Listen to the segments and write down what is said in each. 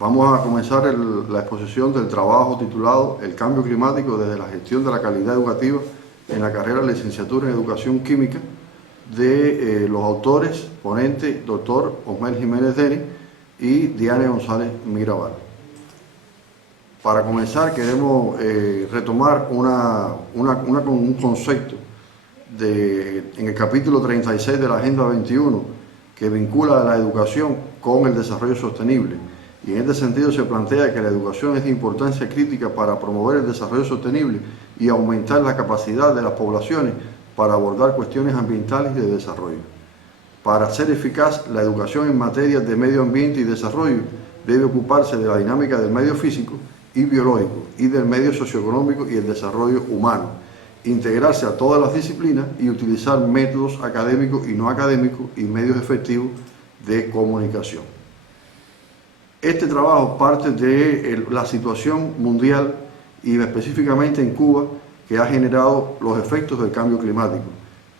Vamos a comenzar la exposición del trabajo titulado El cambio climático desde la gestión de la calidad educativa en la carrera de licenciatura en Educación Química de los autores, ponente, doctor Osmel Jiménez Deni y Diane González Mirabal. Para comenzar queremos retomar un concepto en el capítulo 36 de la Agenda 21 que vincula a la educación con el desarrollo sostenible. Y en este sentido se plantea que la educación es de importancia crítica para promover el desarrollo sostenible y aumentar la capacidad de las poblaciones para abordar cuestiones ambientales y de desarrollo. Para ser eficaz, la educación en materia de medio ambiente y desarrollo debe ocuparse de la dinámica del medio físico y biológico y del medio socioeconómico y el desarrollo humano, integrarse a todas las disciplinas y utilizar métodos académicos y no académicos y medios efectivos de comunicación. Este trabajo parte de la situación mundial y específicamente en Cuba, que ha generado los efectos del cambio climático.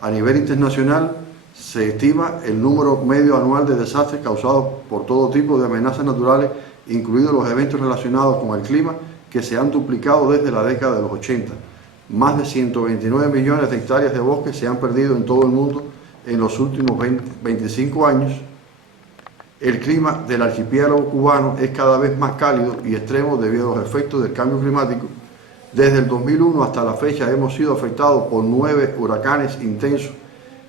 A nivel internacional se estima el número medio anual de desastres causados por todo tipo de amenazas naturales, incluidos los eventos relacionados con el clima, que se han duplicado desde la década de los 80. Más de 129 millones de hectáreas de bosques se han perdido en todo el mundo en los últimos 25 años. El clima del archipiélago cubano es cada vez más cálido y extremo debido a los efectos del cambio climático. Desde el 2001 hasta la fecha hemos sido afectados por 9 huracanes intensos,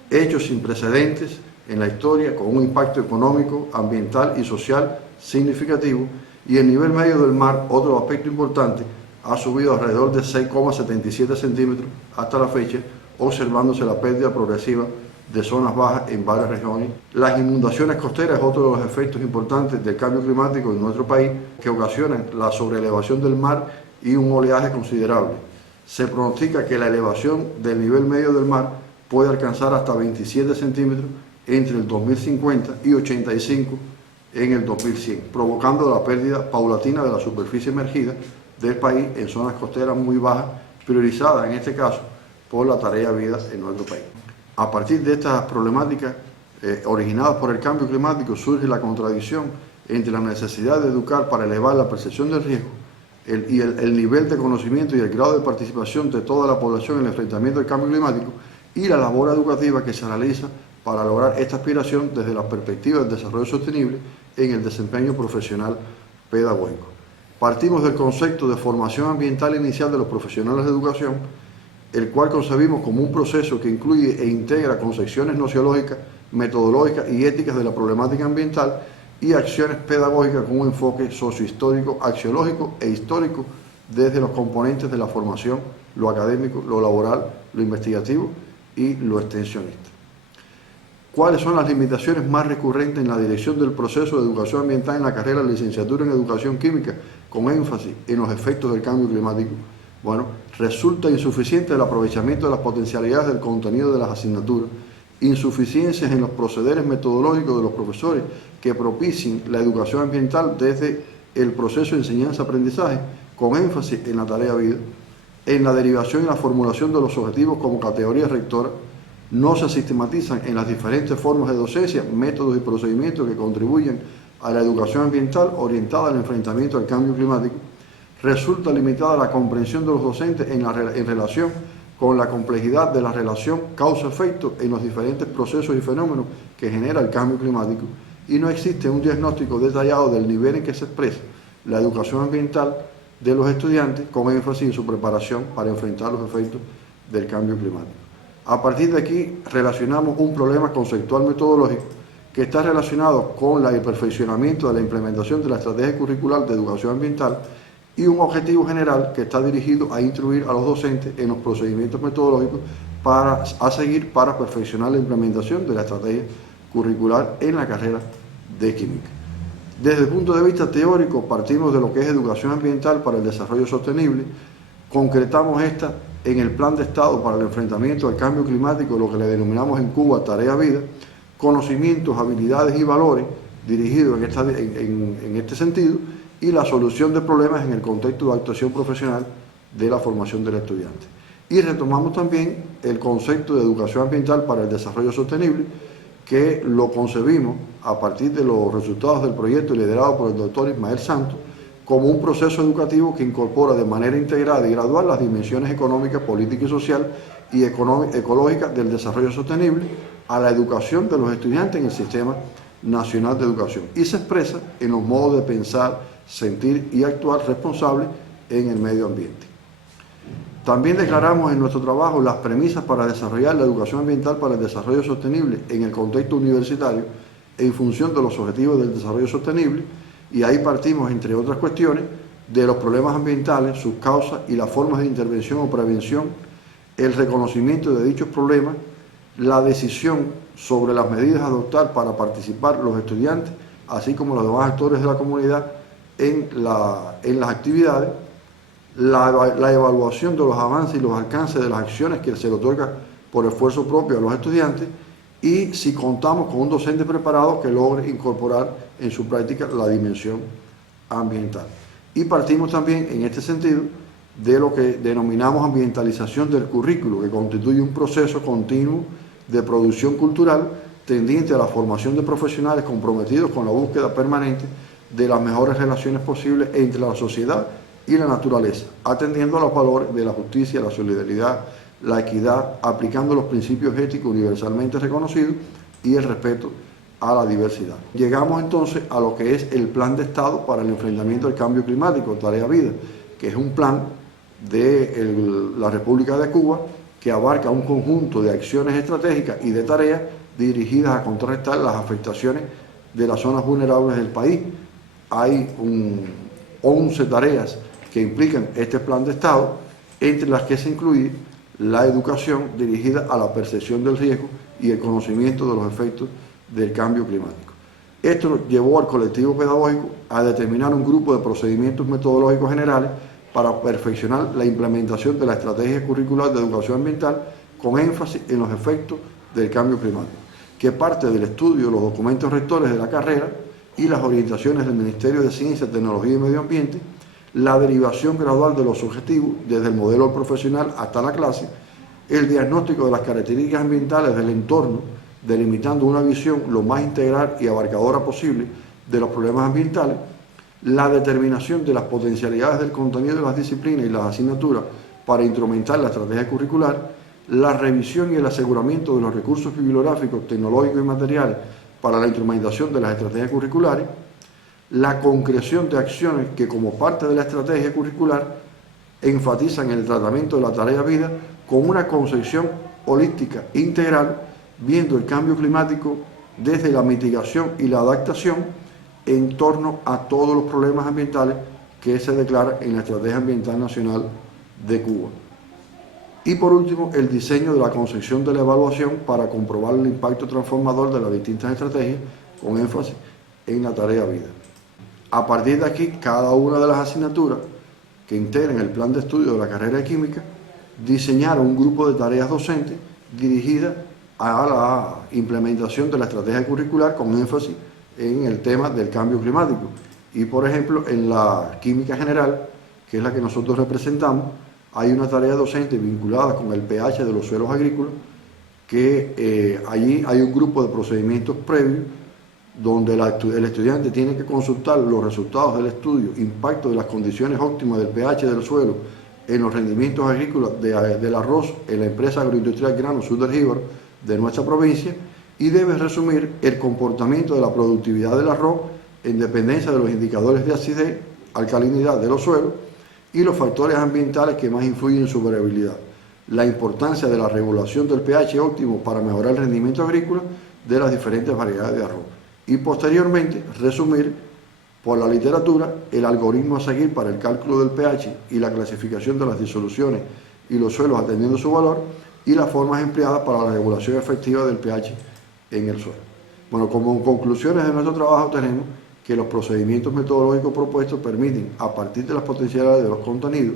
hechos sin precedentes en la historia, con un impacto económico, ambiental y social significativo, y el nivel medio del mar, otro aspecto importante, ha subido alrededor de 6,77 centímetros hasta la fecha, observándose la pérdida progresiva de zonas bajas en varias regiones. Las inundaciones costeras es otro de los efectos importantes del cambio climático en nuestro país, que ocasionan la sobreelevación del mar y un oleaje considerable. Se pronostica que la elevación del nivel medio del mar puede alcanzar hasta 27 centímetros entre el 2050 y 85 en el 2100, provocando la pérdida paulatina de la superficie emergida del país en zonas costeras muy bajas, priorizadas en este caso por la tarea vida en nuestro país. A partir de estas problemáticas originadas por el cambio climático surge la contradicción entre la necesidad de educar para elevar la percepción del riesgo y el nivel de conocimiento y el grado de participación de toda la población en el enfrentamiento al cambio climático y la labor educativa que se realiza para lograr esta aspiración desde la perspectiva del desarrollo sostenible en el desempeño profesional pedagógico. Partimos del concepto de formación ambiental inicial de los profesionales de educación, el cual concebimos como un proceso que incluye e integra concepciones nociológicas, metodológicas y éticas de la problemática ambiental y acciones pedagógicas con un enfoque sociohistórico, axiológico e histórico desde los componentes de la formación, lo académico, lo laboral, lo investigativo y lo extensionista. ¿Cuáles son las limitaciones más recurrentes en la dirección del proceso de educación ambiental en la carrera de licenciatura en Educación Química, con énfasis en los efectos del cambio climático? Bueno, resulta insuficiente el aprovechamiento de las potencialidades del contenido de las asignaturas, insuficiencias en los procederes metodológicos de los profesores que propicien la educación ambiental desde el proceso de enseñanza-aprendizaje, con énfasis en la tarea vida, en la derivación y la formulación de los objetivos como categoría rectora. No se sistematizan en las diferentes formas de docencia, métodos y procedimientos que contribuyen a la educación ambiental orientada al enfrentamiento al cambio climático. Resulta limitada la comprensión de los docentes en relación con la complejidad de la relación causa-efecto en los diferentes procesos y fenómenos que genera el cambio climático, y no existe un diagnóstico detallado del nivel en que se expresa la educación ambiental de los estudiantes, con énfasis en su preparación para enfrentar los efectos del cambio climático. A partir de aquí relacionamos un problema conceptual metodológico que está relacionado con el perfeccionamiento de la implementación de la estrategia curricular de educación ambiental y un objetivo general que está dirigido a instruir a los docentes en los procedimientos metodológicos a seguir para perfeccionar la implementación de la estrategia curricular en la carrera de Química. Desde el punto de vista teórico partimos de lo que es educación ambiental para el desarrollo sostenible, concretamos esta en el Plan de Estado para el enfrentamiento al cambio climático, lo que le denominamos en Cuba Tarea Vida, conocimientos, habilidades y valores dirigidos en este sentido, y la solución de problemas en el contexto de actuación profesional de la formación del estudiante. Y retomamos también el concepto de educación ambiental para el desarrollo sostenible, que lo concebimos a partir de los resultados del proyecto liderado por el doctor Ismael Santos como un proceso educativo que incorpora de manera integrada y gradual las dimensiones económica, política y social y ecológica del desarrollo sostenible a la educación de los estudiantes en el Sistema Nacional de Educación y se expresa en los modos de pensar, sentir y actuar responsables en el medio ambiente. También declaramos en nuestro trabajo las premisas para desarrollar la educación ambiental para el desarrollo sostenible en el contexto universitario en función de los objetivos del desarrollo sostenible y ahí partimos, entre otras cuestiones, de los problemas ambientales, sus causas y las formas de intervención o prevención, el reconocimiento de dichos problemas, la decisión sobre las medidas a adoptar para participar los estudiantes, así como los demás actores de la comunidad en las actividades, la evaluación de los avances y los alcances de las acciones que se le otorga por esfuerzo propio a los estudiantes y si contamos con un docente preparado que logre incorporar en su práctica la dimensión ambiental. Y partimos también en este sentido de lo que denominamos ambientalización del currículo, que constituye un proceso continuo de producción cultural tendiente a la formación de profesionales comprometidos con la búsqueda permanente de las mejores relaciones posibles entre la sociedad y la naturaleza, atendiendo a los valores de la justicia, la solidaridad, la equidad, aplicando los principios éticos universalmente reconocidos y el respeto a la diversidad. Llegamos entonces a lo que es el Plan de Estado para el enfrentamiento al cambio climático, Tarea Vida, que es un plan de la República de Cuba que abarca un conjunto de acciones estratégicas y de tareas dirigidas a contrarrestar las afectaciones de las zonas vulnerables del país. Hay 11 tareas que implican este plan de Estado, entre las que se incluye la educación dirigida a la percepción del riesgo y el conocimiento de los efectos del cambio climático. Esto llevó al colectivo pedagógico a determinar un grupo de procedimientos metodológicos generales para perfeccionar la implementación de la estrategia curricular de educación ambiental con énfasis en los efectos del cambio climático, que parte del estudio de los documentos rectores de la carrera y las orientaciones del Ministerio de Ciencia, Tecnología y Medio Ambiente, la derivación gradual de los objetivos desde el modelo profesional hasta la clase, el diagnóstico de las características ambientales del entorno, delimitando una visión lo más integral y abarcadora posible de los problemas ambientales, la determinación de las potencialidades del contenido de las disciplinas y las asignaturas para instrumentar la estrategia curricular, la revisión y el aseguramiento de los recursos bibliográficos, tecnológicos y materiales para la instrumentación de las estrategias curriculares, la concreción de acciones que como parte de la estrategia curricular enfatizan el tratamiento de la tarea vida con una concepción holística integral, viendo el cambio climático desde la mitigación y la adaptación en torno a todos los problemas ambientales que se declaran en la Estrategia Ambiental Nacional de Cuba. Y por último, el diseño de la concepción de la evaluación para comprobar el impacto transformador de las distintas estrategias con énfasis en la tarea vida. A partir de aquí, cada una de las asignaturas que integran el plan de estudio de la carrera de química diseñaron un grupo de tareas docentes dirigidas a la implementación de la estrategia curricular con énfasis en el tema del cambio climático. Y por ejemplo, en la química general, que es la que nosotros representamos, hay una tarea docente vinculada con el pH de los suelos agrícolas, que allí hay un grupo de procedimientos previos donde el estudiante tiene que consultar los resultados del estudio, impacto de las condiciones óptimas del pH del suelo en los rendimientos agrícolas del arroz en la empresa agroindustrial Grano Sur del Jíbaro de nuestra provincia, y debe resumir el comportamiento de la productividad del arroz en dependencia de los indicadores de acidez, alcalinidad de los suelos y los factores ambientales que más influyen en su variabilidad, la importancia de la regulación del pH óptimo para mejorar el rendimiento agrícola de las diferentes variedades de arroz, y posteriormente resumir por la literatura el algoritmo a seguir para el cálculo del pH y la clasificación de las disoluciones y los suelos atendiendo su valor y las formas empleadas para la regulación efectiva del pH en el suelo. Bueno, como conclusiones de nuestro trabajo tenemos que los procedimientos metodológicos propuestos permiten, a partir de las potencialidades de los contenidos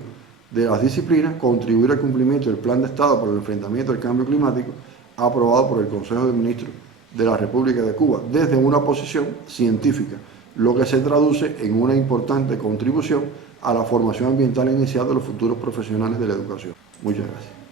de las disciplinas, contribuir al cumplimiento del Plan de Estado para el enfrentamiento al cambio climático aprobado por el Consejo de Ministros de la República de Cuba desde una posición científica, lo que se traduce en una importante contribución a la formación ambiental inicial de los futuros profesionales de la educación. Muchas gracias.